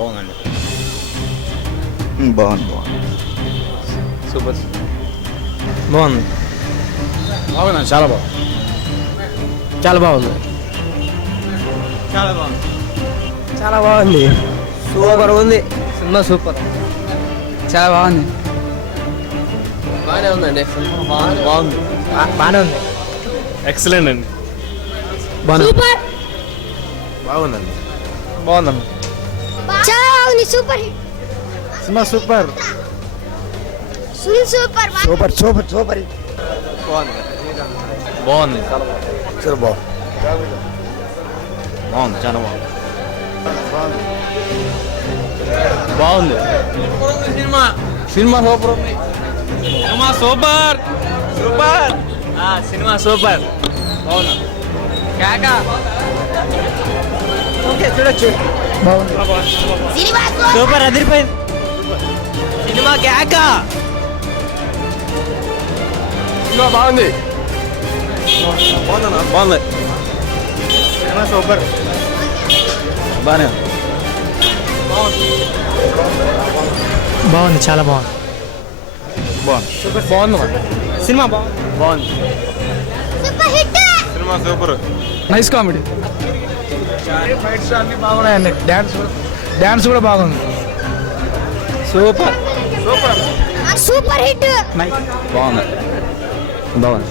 బాగుందండి. బాగుంది బాగుంది. సూపర్. బాగుంది. బాగుందండి చాలా బాగుంది. చాలా బాగుంది. చాలా బాగుంది. చాలా బాగుంది. సూపర్ ఉంది. Cinema super. చాలా బాగుంది. బాగానే ఉందండి. బాగుంది. బాగుంది. బాగానే ఉంది. ఎక్సలెంట్ అండి. బాగుందండి. బాగుందమ్మా. చాలా బాగుంది super hit cinema super Sunil super super super super బాగుంది చాలా బాగుంది బాగుంది చాలా బాగుంది బాగుంది సినిమా సినిమా సూపర్ ఉంది cinema super super cinema super బాగుంది కాకా ఓకే చూడొచ్చు సూపర్ అదిరిపోయింది. సినిమా కేక. సినిమా బాగుంది. బాగుందన్న? బాగుంది. Cinema super. బాగానే బాగుంది చాలా బాగుంది. బాగుంది. సూపర్ బాగుంది సినిమా బాగుంది. బాగుంది. Super hit. Cinema super. Nice comedy. బాగున్నాయి ఫైట్స్ అన్నీ బాగున్నాయండి. డ్యాన్స్ డ్యాన్స్ కూడా బాగుంది. సూపర్. సూపర్. Super hit. బాగుంది. బాగుంది.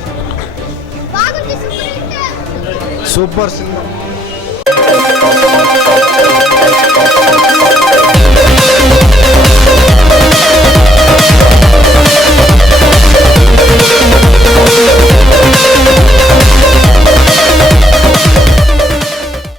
Super cinema